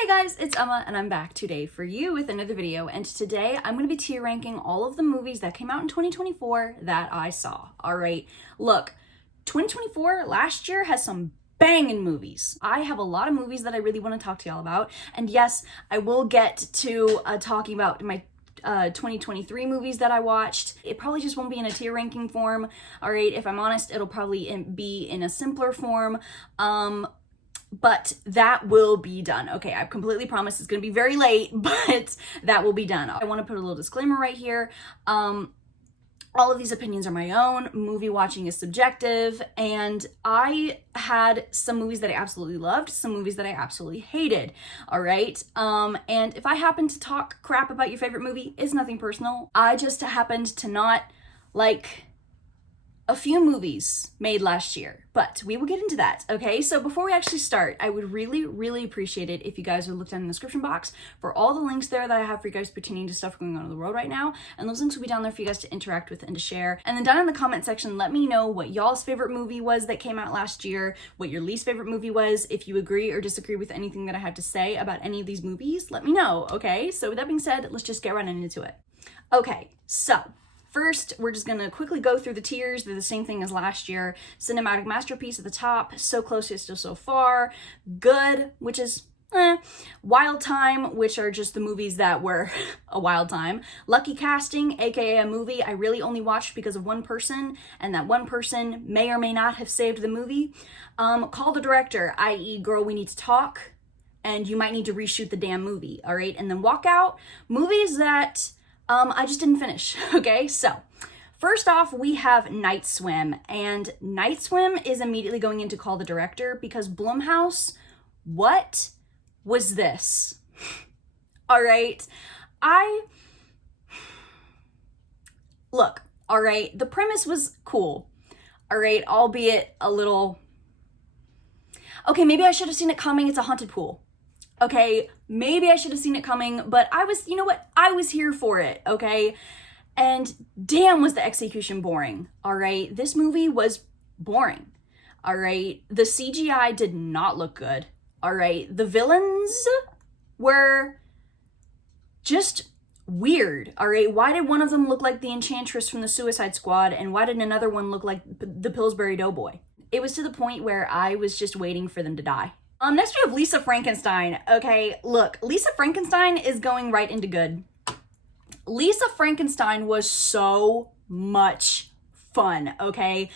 Hey guys, it's Emma and I'm back today for you with another video, and today I'm going to be tier ranking all of the movies that came out in 2024 that I saw. Alright, look, 2024 last year has some banging movies. I have a lot of movies that I really want to talk to y'all about, and yes, I will get to talking about my 2023 movies that I watched. It probably just won't be in a tier ranking form. Alright, if I'm honest, it'll probably be in a simpler form. But that will be done. Okay, I've completely promised it's gonna be very late, but that will be done. I wanna put a little disclaimer right here. All of these opinions are my own. Movie watching is subjective, and I had some movies that I absolutely loved, some movies that I absolutely hated, all right? And if I happen to talk crap about your favorite movie, it's nothing personal. I just happened to not like a few movies made last year, but we will get into that, okay? So before we actually start, I would really appreciate it if you guys would look down in the description box for all the links there that I have for you guys pertaining to stuff going on in the world right now, and those links will be down there for you guys to interact with and to share. And then down in the comment section, let me know what y'all's favorite movie was that came out last year, what your least favorite movie was. If you agree or disagree with anything that I have to say about any of these movies, let me know, okay? So with that being said, let's just get right into it. Okay, so first, we're just gonna quickly go through the tiers. They're the same thing as last year. Cinematic masterpiece at the top, So Close Yet Still So Far, Good, which is Wild Time, which are just the movies that were a wild time, Lucky Casting, aka a movie I really only watched because of one person, and that one person may or may not have saved the movie, Call the Director, i.e. Girl, We Need to Talk, and you might need to reshoot the damn movie, all right? And then Walk Out, movies that I just didn't finish, okay? So, first off, we have Night Swim, and Night Swim is immediately going into Call the Director because Blumhouse, what was this? All right, look, all right, the premise was cool, all right, albeit a little, okay, maybe I should have seen it coming. It's a haunted pool. Okay, maybe I should have seen it coming, but I was, you know what? I was here for it, okay? And damn, was the execution boring, all right? This movie was boring, all right? The CGI did not look good, all right? The villains were just weird, all right? Why did one of them look like the Enchantress from the Suicide Squad, and why did another one look like the Pillsbury Doughboy? It was to the point where I was just waiting for them to die. Next we have Lisa Frankenstein. Okay, look, Lisa Frankenstein is going right into good. Lisa Frankenstein was so much fun, okay?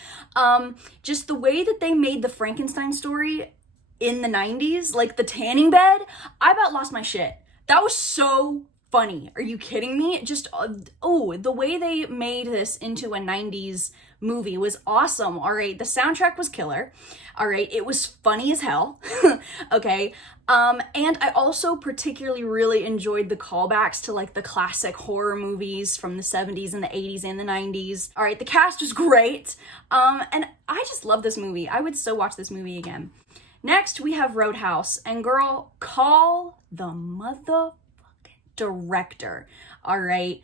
Just the way that they made the Frankenstein story in the 90s, like the tanning bed, I about lost my shit. That was so funny. Are you kidding me? Just, the way they made this into a 90s movie was awesome, all right? The soundtrack was killer, all right? It was funny as hell, okay? And I also particularly really enjoyed the callbacks to like the classic horror movies from the 70s and the 80s and the 90s. All right, the cast was great, and I just love this movie. I would so watch this movie again. Next, we have Roadhouse, and girl, call the motherfucking director, all right?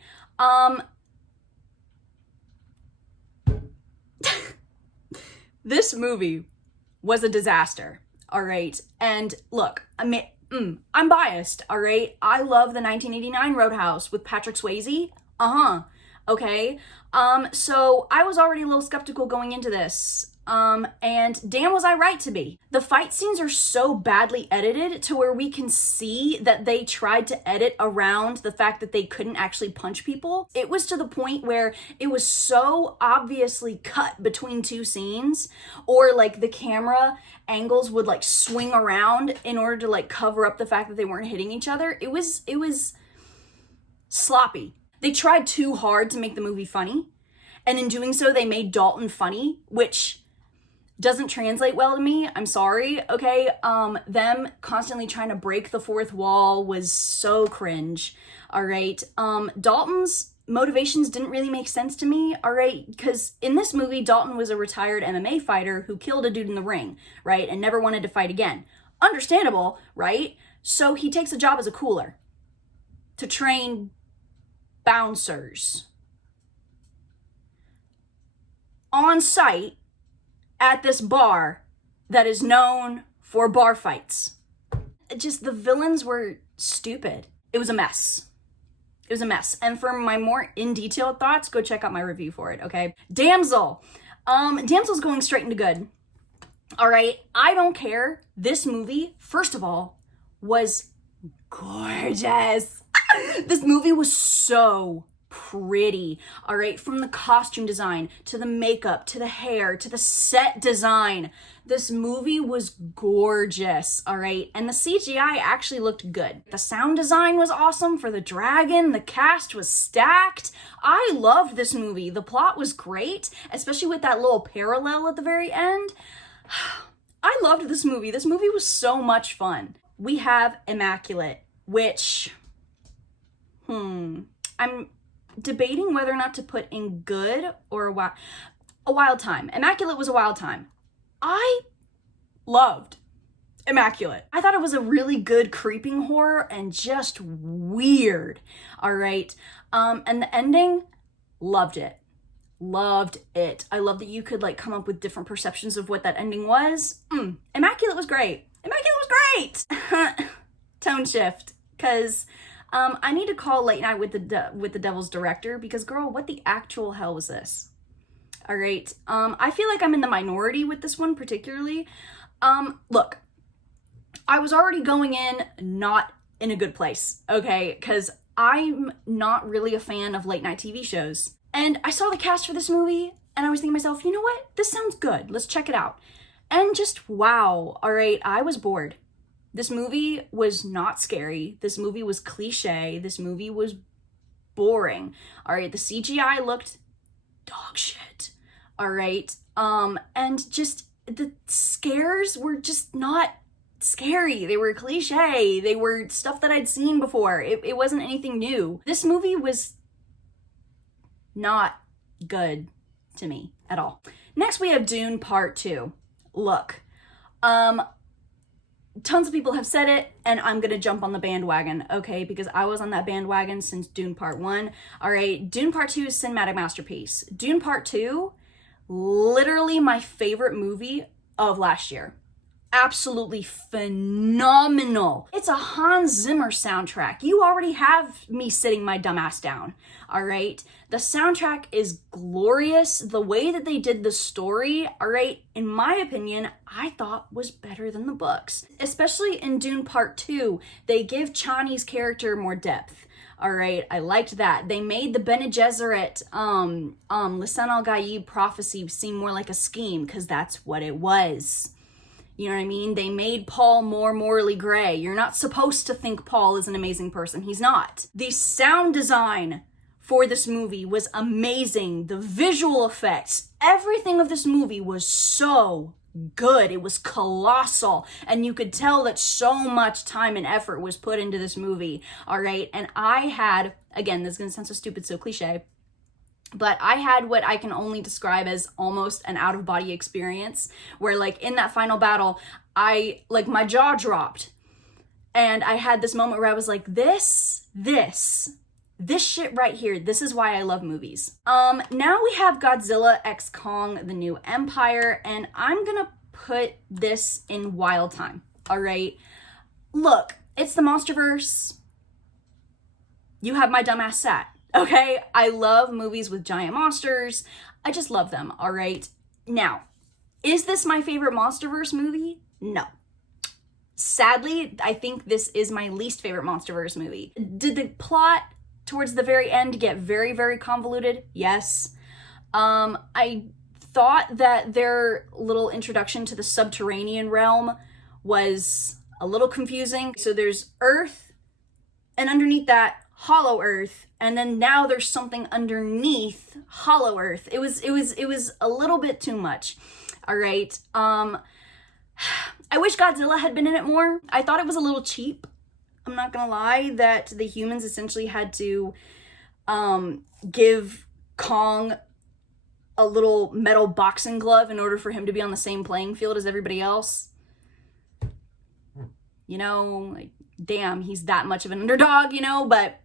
This movie was a disaster, all right? And look, I'm biased, all right? I love the 1989 Roadhouse with Patrick Swayze, okay? So I was already a little skeptical going into this, and damn was I right to be. The fight scenes are so badly edited to where we can see that they tried to edit around the fact that they couldn't actually punch people. It was to the point where it was so obviously cut between two scenes, or like the camera angles would like swing around in order to like cover up the fact that they weren't hitting each other. It was sloppy. They tried too hard to make the movie funny, and in doing so they made Dalton funny, which doesn't translate well to me. I'm sorry, okay? Them constantly trying to break the fourth wall was so cringe, all right? Dalton's motivations didn't really make sense to me, all right? Because in this movie, Dalton was a retired MMA fighter who killed a dude in the ring, right? And never wanted to fight again. Understandable, right? So he takes a job as a cooler to train bouncers on site at this bar that is known for bar fights. just the villains were stupid. It was a mess. It was a mess. And for my more in-detailed thoughts, go check out my review for it, okay? Damsel. Damsel's going straight into good. All right, I don't care. This movie, first of all, was gorgeous. This movie was so pretty, all right? From the costume design, to the makeup, to the hair, to the set design. This movie was gorgeous, all right? And the CGI actually looked good. The sound design was awesome for the dragon. The cast was stacked. I loved this movie. The plot was great, especially with that little parallel at the very end. I loved this movie. This movie was so much fun. We have Immaculate, which, I'm debating whether or not to put in good or a wild time. Immaculate was a wild time. I loved Immaculate. I thought it was a really good creeping horror and just weird, all right? And the ending, loved it. Loved it. I love that you could like come up with different perceptions of what that ending was. Immaculate was great. Immaculate was great! Tone shift, because I need to call Late Night with the Devil's director, because girl, what the actual hell was this? All right, I feel like I'm in the minority with this one particularly. Look, I was already going in not in a good place, okay? Because I'm not really a fan of late night TV shows. And I saw the cast for this movie, and I was thinking to myself, you know what? This sounds good. Let's check it out. And just wow, all right, I was bored. This movie was not scary. This movie was cliche. This movie was boring. All right, the CGI looked dog shit. All right, and just the scares were just not scary. They were cliche. They were stuff that I'd seen before. It wasn't anything new. This movie was not good to me at all. Next, we have Dune Part 2. Look, tons of people have said it, and I'm gonna jump on the bandwagon, okay? Because I was on that bandwagon since Dune Part 1. All right, Dune Part 2 is cinematic masterpiece. Dune Part 2, literally my favorite movie of last year. Absolutely phenomenal. It's a Hans Zimmer soundtrack. You already have me sitting my dumb ass down, all right? The soundtrack is glorious. The way that they did the story, all right, in my opinion, I thought was better than the books. Especially in Dune Part 2, they give Chani's character more depth. All right, I liked that. They made the Bene Gesserit, Lisan al-Gaib prophecy seem more like a scheme, because that's what it was. You know what I mean? They made Paul more morally gray. You're not supposed to think Paul is an amazing person. He's not. The sound design for this movie was amazing. The visual effects, everything of this movie was so good. It was colossal. And you could tell that so much time and effort was put into this movie. All right. And I had, again, this is going to sound so stupid, so cliche, but I had what I can only describe as almost an out-of-body experience, where like in that final battle, my jaw dropped, and I had this moment where I was like, this shit right here, this is why I love movies. Now we have Godzilla x Kong, The New Empire, and I'm gonna put this in wild time, all right? Look, it's the Monsterverse. You have my dumbass sat. Okay, I love movies with giant monsters. I just love them, all right? Now, is this my favorite Monsterverse movie? No. Sadly, I think this is my least favorite Monsterverse movie. Did the plot towards the very end get very, very convoluted? Yes. I thought that their little introduction to the subterranean realm was a little confusing. So there's Earth, and underneath that, Hollow Earth, and then now there's something underneath Hollow Earth. It was a little bit too much. All right. I wish Godzilla had been in it more. I thought it was a little cheap. I'm not gonna lie, that the humans essentially had to give Kong a little metal boxing glove in order for him to be on the same playing field as everybody else. You know, like, damn, he's that much of an underdog, you know, but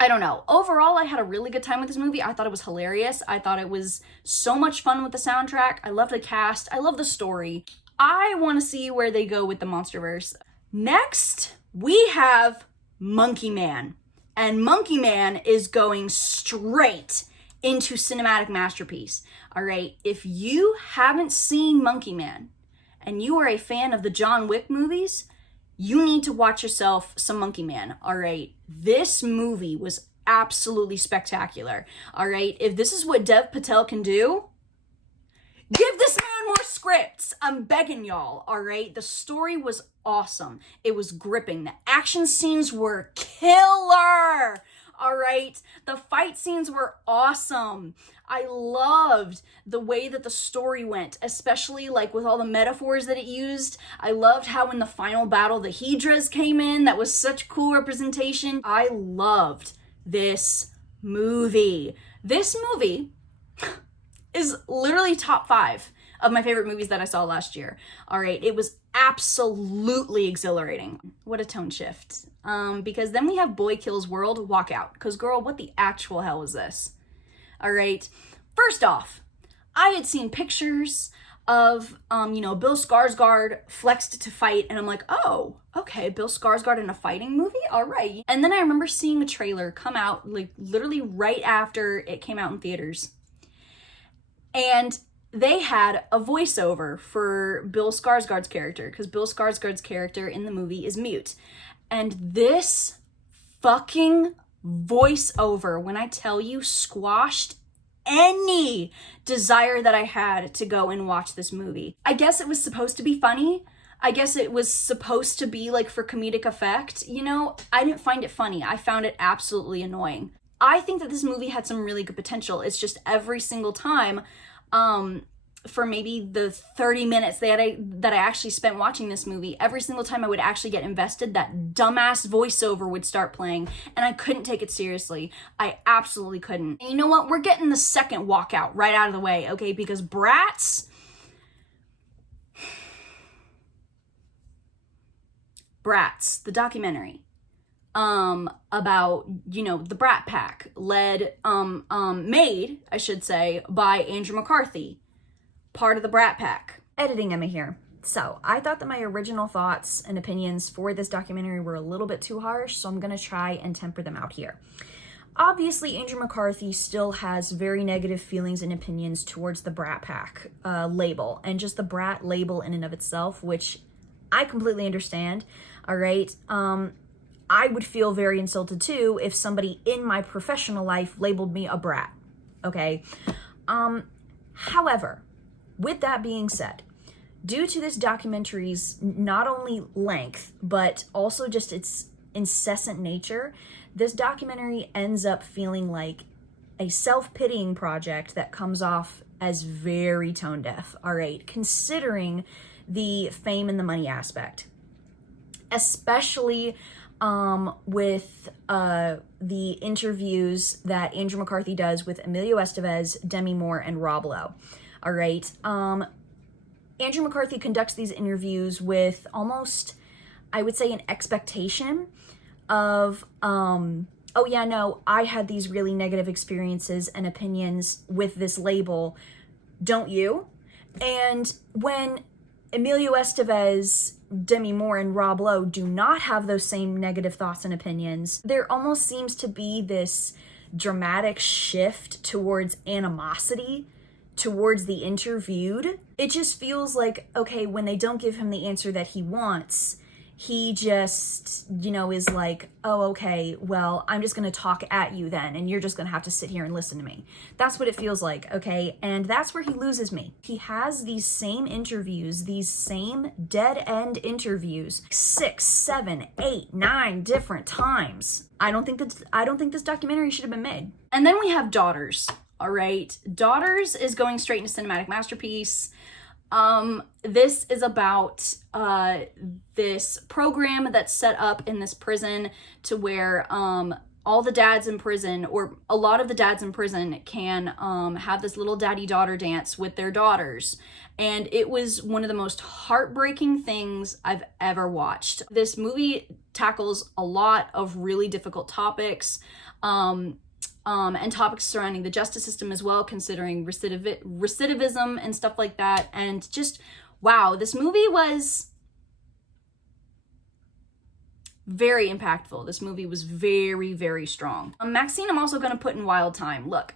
I don't know. Overall, I had a really good time with this movie. I thought it was hilarious. I thought it was so much fun with the soundtrack. I loved the cast. I love the story. I want to see where they go with the Monsterverse. Next, we have Monkey Man. And Monkey Man is going straight into cinematic masterpiece. All right, if you haven't seen Monkey Man and you are a fan of the John Wick movies, you need to watch yourself some Monkey Man. All right, this movie was absolutely spectacular. All right, if this is what Dev Patel can do, give this man more scripts. I'm begging y'all, all right? The story was awesome. It was gripping. The action scenes were killer, all right? The fight scenes were awesome. I loved the way that the story went, especially like with all the metaphors that it used. I loved how in the final battle the Hydras came in. That was such cool representation. I loved this movie. This movie is literally top 5 of my favorite movies that I saw last year. All right, it was absolutely exhilarating. What a tone shift. Because then we have Boy Kills World walk out. Because girl, what the actual hell is this? All right, first off, I had seen pictures of, Bill Skarsgård flexed to fight, and I'm like, oh, okay, Bill Skarsgård in a fighting movie? All right. And then I remember seeing a trailer come out, like, literally right after it came out in theaters. And they had a voiceover for Bill Skarsgård's character, because Bill Skarsgård's character in the movie is mute. And this fucking voiceover, when I tell you, squashed any desire that I had to go and watch this movie. I guess it was supposed to be funny. I guess it was supposed to be like for comedic effect. I didn't find it funny. I found it absolutely annoying. I think that this movie had some really good potential. It's just every single time, for maybe the 30 minutes that I actually spent watching this movie, every single time I would actually get invested, that dumbass voiceover would start playing, and I couldn't take it seriously. I absolutely couldn't. And you know what? We're getting the second walkout right out of the way, okay? Because Brats, the documentary, about, the Brat Pack, made, I should say, by Andrew McCarthy, part of the Brat Pack. Editing Emma here. So, I thought that my original thoughts and opinions for this documentary were a little bit too harsh, so I'm gonna try and temper them out here. Obviously, Andrew McCarthy still has very negative feelings and opinions towards the Brat Pack label, and just the Brat label in and of itself, which I completely understand, all right? I would feel very insulted too if somebody in my professional life labeled me a brat, okay? However, with that being said, due to this documentary's not only length, but also just its incessant nature, this documentary ends up feeling like a self-pitying project that comes off as very tone deaf, all right, considering the fame and the money aspect. Especially with the interviews that Andrew McCarthy does with Emilio Estevez, Demi Moore, and Rob Lowe. All right. Andrew McCarthy conducts these interviews with almost, I would say, an expectation of, oh yeah, no, I had these really negative experiences and opinions with this label. Don't you? And when Emilio Estevez, Demi Moore, and Rob Lowe do not have those same negative thoughts and opinions, there almost seems to be this dramatic shift towards animosity towards the interviewed. It just feels like, okay, when they don't give him the answer that he wants, he just, is like, oh, okay, well, I'm just going to talk at you then, and you're just going to have to sit here and listen to me. That's what it feels like, okay? And that's where he loses me. He has these same interviews, these same dead-end interviews, 6, 7, 8, 9 different times. I don't think this documentary should have been made. And then we have Daughters, all right? Daughters is going straight into cinematic masterpiece. This is about this program that's set up in this prison to where all the dads in prison, or a lot of the dads in prison, can have this little daddy-daughter dance with their daughters. And it was one of the most heartbreaking things I've ever watched. This movie tackles a lot of really difficult topics, and topics surrounding the justice system as well, considering recidivism and stuff like that. And just, wow, this movie was very impactful. This movie was very, very strong. Maxxxine, I'm also gonna put in Wild Time. Look,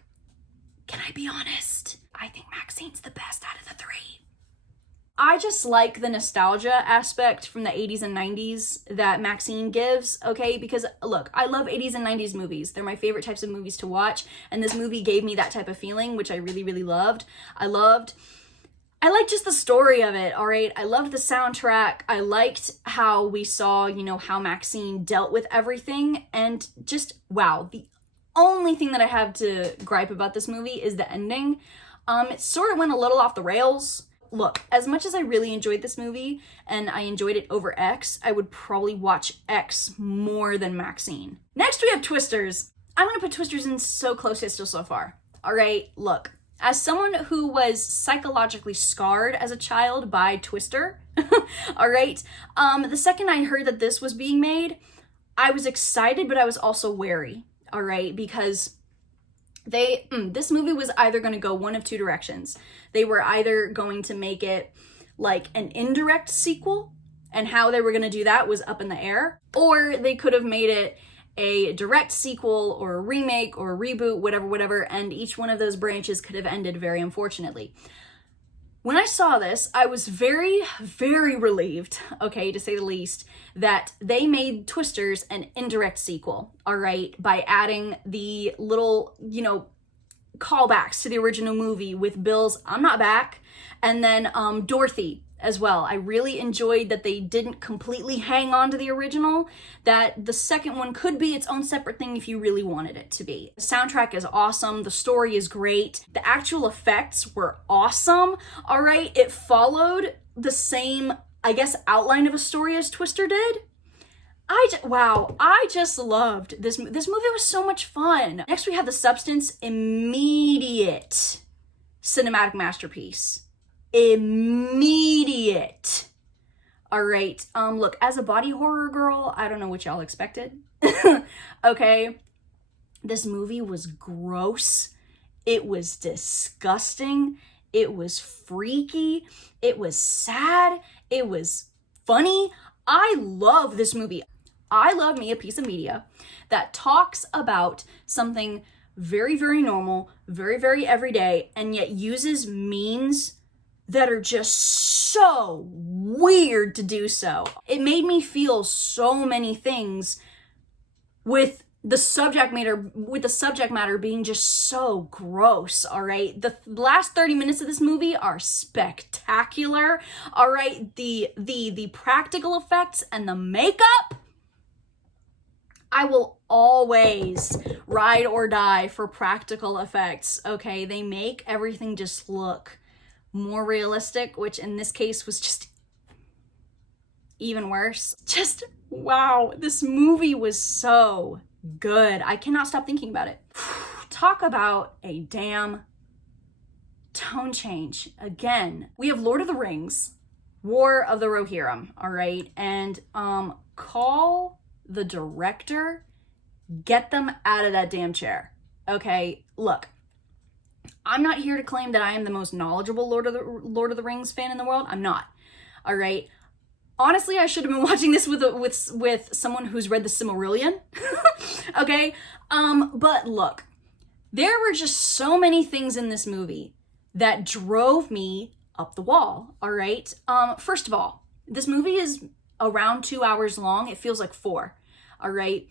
can I be honest? I think Maxxine's the best out of the three. I just like the nostalgia aspect from the 80s and 90s that Maxxxine gives, okay? Because look, I love 80s and 90s movies. They're my favorite types of movies to watch, and this movie gave me that type of feeling, which I really, really loved. I liked just the story of it, all right? I loved the soundtrack. I liked how we saw, you know, how Maxxxine dealt with everything, and just, wow. The only thing that I have to gripe about this movie is the ending. It sort of went a little off the rails. Look, as much as I really enjoyed this movie, and I enjoyed it over X, I would probably watch X more than Maxxxine. Next, we have Twisters. I'm gonna put Twisters in so close still so far. All right, look. As someone who was psychologically scarred as a child by Twister, all right, the second I heard that this was being made, I was excited, but I was also wary, all right, because this movie was either going to go one of two directions. They were either going to make it like an indirect sequel, and how they were going to do that was up in the air, or they could have made it a direct sequel or a remake or a reboot, whatever, and each one of those branches could have ended very unfortunately. When I saw this, I was very, very relieved, okay, to say the least, that they made Twisters an indirect sequel, all right, by adding the little, you know, callbacks to the original movie with Bill's "I'm not back," and then Dorothy as well. I really enjoyed that they didn't completely hang on to the original, that the second one could be its own separate thing if you really wanted it to be. The soundtrack is awesome. The story is great. The actual effects were awesome. All right, it followed the same, I guess, outline of a story as Twister did. Wow, I just loved this. This movie was so much fun. Next, we have The Substance. Immediate cinematic masterpiece. Immediate. All right, look, as a body horror girl, I don't know what y'all expected. Okay, this movie was gross. It was disgusting. It was freaky. It was sad. It was funny. I love this movie. I love me a piece of media that talks about something very, very normal, very, very everyday, and yet uses means that are just so weird to do so. It made me feel so many things with the subject matter being just so gross, all right? The last 30 minutes of this movie are spectacular, all right? The practical effects and the makeup, I will always ride or die for practical effects, okay? They make everything just look more realistic, which in this case was just even worse. Just, wow, this movie was so good. I cannot stop thinking about it. Talk about a damn tone change. Again, we have Lord of the Rings, War of the Rohirrim, all right? And call the director, get them out of that damn chair, okay? Look, I'm not here to claim that I am the most knowledgeable Lord of the Rings fan in the world. I'm not. All right. Honestly, I should have been watching this with someone who's read the Silmarillion. Okay. But look, there were just so many things in this movie that drove me up the wall. All right. First of all, this movie is around 2 hours long. It feels like 4. All right.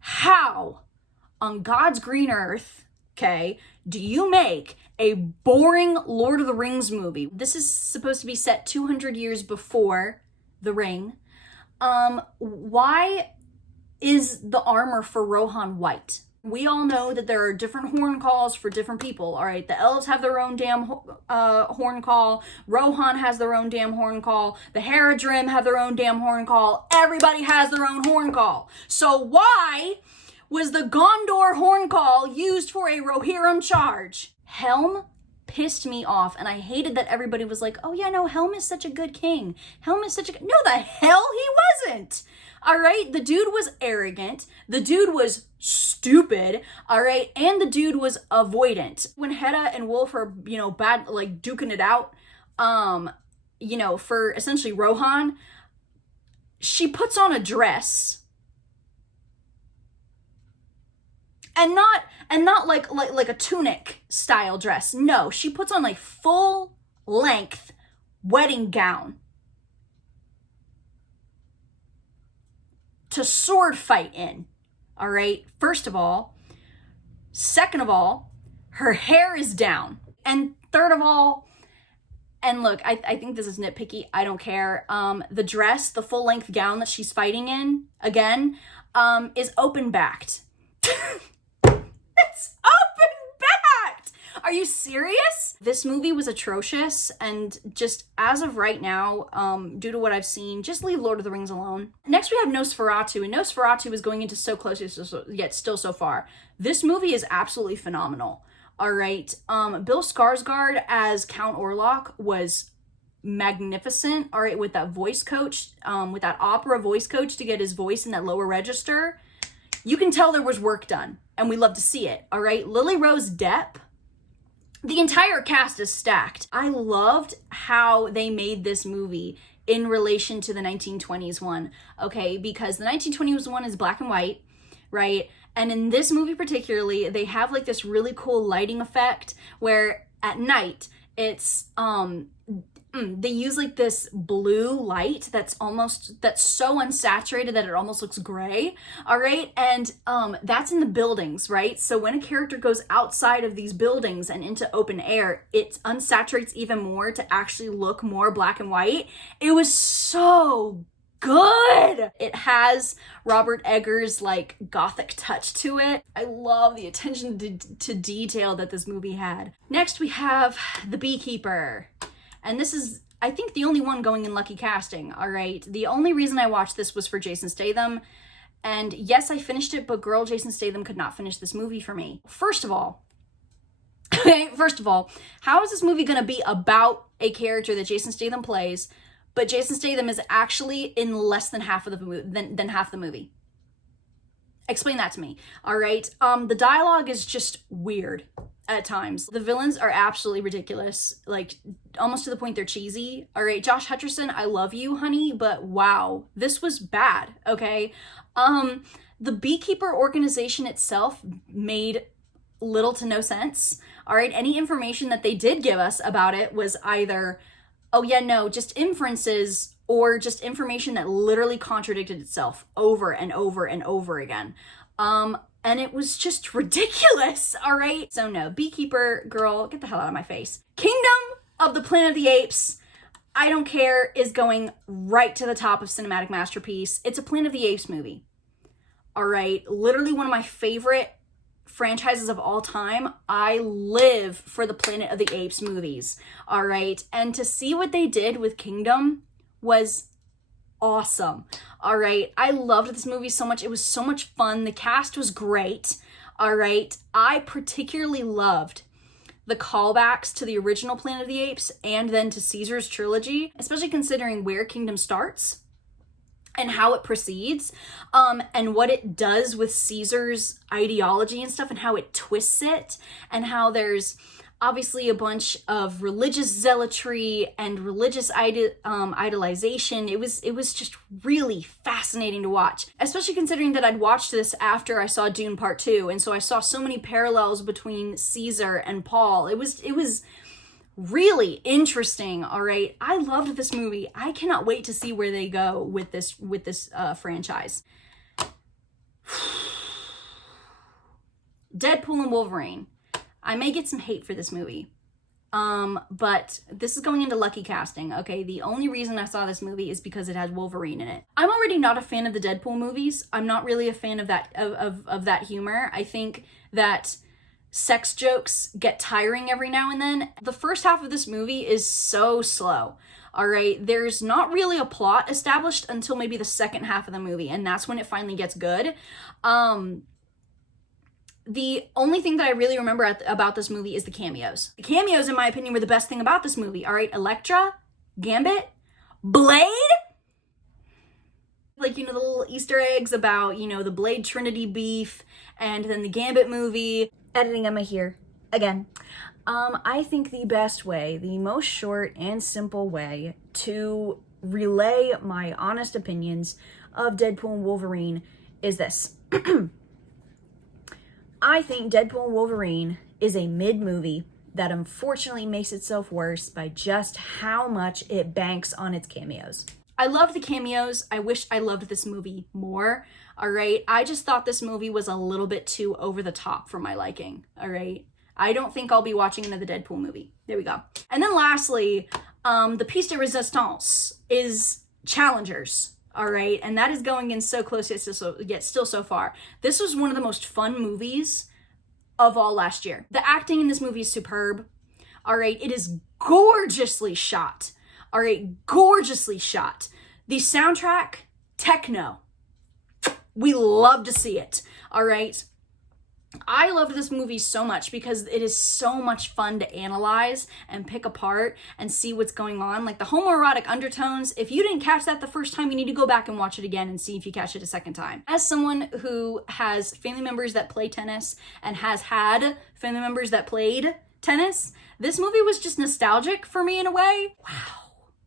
How on God's green earth, okay, do you make a boring Lord of the Rings movie? This is supposed to be set 200 years before The Ring. Why is the armor for Rohan white? We all know that there are different horn calls for different people, all right? The elves have their own damn horn call. Rohan has their own damn horn call. The Haradrim have their own damn horn call. Everybody has their own horn call. So why was the Gondor horn call used for a Rohirrim charge? Helm pissed me off, and I hated that everybody was like, oh yeah, no, Helm is such a good king. Helm is such a good... No, the hell he wasn't! All right? The dude was arrogant. The dude was stupid. All right? And the dude was avoidant. When Hedda and Wolf are, bad, like, duking it out, for essentially Rohan, she puts on a dress, and not like a tunic style dress. No, she puts on a full length wedding gown to sword fight in. All right, first of all. Second of all, her hair is down. And third of all, and look, I think this is nitpicky, I don't care. The dress, the full length gown that she's fighting in, again, is open backed. It's open backed! Are you serious? This movie was atrocious, and just as of right now, due to what I've seen, just leave Lord of the Rings alone. Next we have Nosferatu, and Nosferatu is going into so close, yet still so far. This movie is absolutely phenomenal. All right, Bill Skarsgård as Count Orlok was magnificent. All right, with that voice coach, with that opera voice coach to get his voice in that lower register, you can tell there was work done, and we love to see it. All right, Lily Rose Depp. The entire cast is stacked. I loved how they made this movie in relation to the 1920s one, okay? Because the 1920s one is black and white, right? And in this movie particularly, they have like this really cool lighting effect where at night it's, they use like this blue light that's so unsaturated that it almost looks gray, all right? And that's in the buildings, right? So when a character goes outside of these buildings and into open air, it unsaturates even more to actually look more black and white. It was so good. It has Robert Eggers' like gothic touch to it. I love the attention to detail that this movie had. Next we have The Beekeeper. And this is, I think, the only one going in lucky casting, all right? The only reason I watched this was for Jason Statham. And yes, I finished it, but girl, Jason Statham could not finish this movie for me. First of all, how is this movie gonna be about a character that Jason Statham plays, but Jason Statham is actually in less than half of the movie, than half the movie? Explain that to me, all right? The dialogue is just weird at times. The villains are absolutely ridiculous, like almost to the point they're cheesy. All right, Josh Hutcherson, I love you, honey, but wow, this was bad, okay? The Beekeeper organization itself made little to no sense. All right, any information that they did give us about it was either, oh yeah, no, just inferences, or just information that literally contradicted itself over and over and over again. And it was just ridiculous, all right? So no, Beekeeper, girl, get the hell out of my face. Kingdom of the Planet of the Apes, I don't care, is going right to the top of cinematic masterpiece. It's a Planet of the Apes movie, all right? Literally one of my favorite franchises of all time. I live for the Planet of the Apes movies, all right? And to see what they did with Kingdom was awesome, all right? I loved this movie so much. It was so much fun. The cast was great, all right? I particularly loved the callbacks to the original Planet of the Apes and then to Caesar's trilogy, especially considering where Kingdom starts and how it proceeds, and what it does with Caesar's ideology and stuff, and how it twists it, and how there's obviously a bunch of religious zealotry and religious idolization. It was just really fascinating to watch, especially considering that I'd watched this after I saw Dune Part 2, and so I saw so many parallels between Caesar and Paul. It was really interesting, all right? I loved this movie. I cannot wait to see where they go with this franchise. Deadpool and Wolverine. I may get some hate for this movie, but this is going into lucky casting, okay? The only reason I saw this movie is because it has Wolverine in it. I'm already not a fan of the Deadpool movies. I'm not really a fan of that of that humor. I think that sex jokes get tiring every now and then. The first half of this movie is so slow, all right? There's not really a plot established until maybe the second half of the movie, and that's when it finally gets good. The only thing that I really remember about this movie is the cameos. The cameos, in my opinion, were the best thing about this movie, all right? Elektra, Gambit, Blade? Like, you know, the little Easter eggs about, you know, the Blade Trinity beef, and then the Gambit movie. Editing Emma here, again. I think the best way, the most short and simple way to relay my honest opinions of Deadpool and Wolverine is this. I think Deadpool Wolverine is a mid-movie that unfortunately makes itself worse by just how much it banks on its cameos. I loved the cameos. I wish I loved this movie more, all right? I just thought this movie was a little bit too over the top for my liking, all right? I don't think I'll be watching another Deadpool movie. There we go. And then lastly, the piece de resistance is Challengers. All right, and that is going in so close yet still so far. This was one of the most fun movies of all last year. The acting in this movie is superb. All right, it is gorgeously shot. All right, gorgeously shot. The soundtrack, techno. We love to see it. All right. I loved this movie so much because it is so much fun to analyze and pick apart and see what's going on. Like the homoerotic undertones, if you didn't catch that the first time, you need to go back and watch it again and see if you catch it a second time. As someone who has family members that play tennis and has had family members that played tennis, this movie was just nostalgic for me in a way. Wow.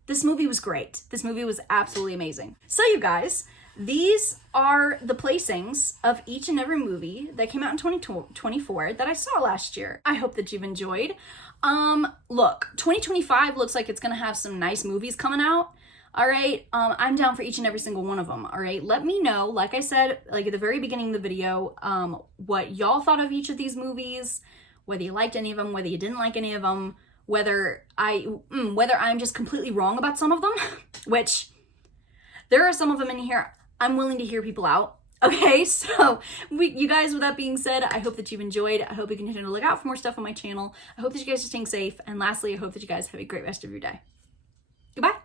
This movie was great. This movie was absolutely amazing. So you guys, these are the placings of each and every movie that came out in 2024 that I saw last year. I hope that you've enjoyed. Look, 2025 looks like it's gonna have some nice movies coming out. All right, I'm down for each and every single one of them. All right, let me know, like I said, like at the very beginning of the video, what y'all thought of each of these movies, whether you liked any of them, whether you didn't like any of them, whether I'm just completely wrong about some of them, which there are some of them in here. I'm willing to hear people out. Okay, so you guys, with that being said, I hope that you've enjoyed. I hope you continue to look out for more stuff on my channel. I hope that you guys are staying safe. And lastly, I hope that you guys have a great rest of your day. Goodbye.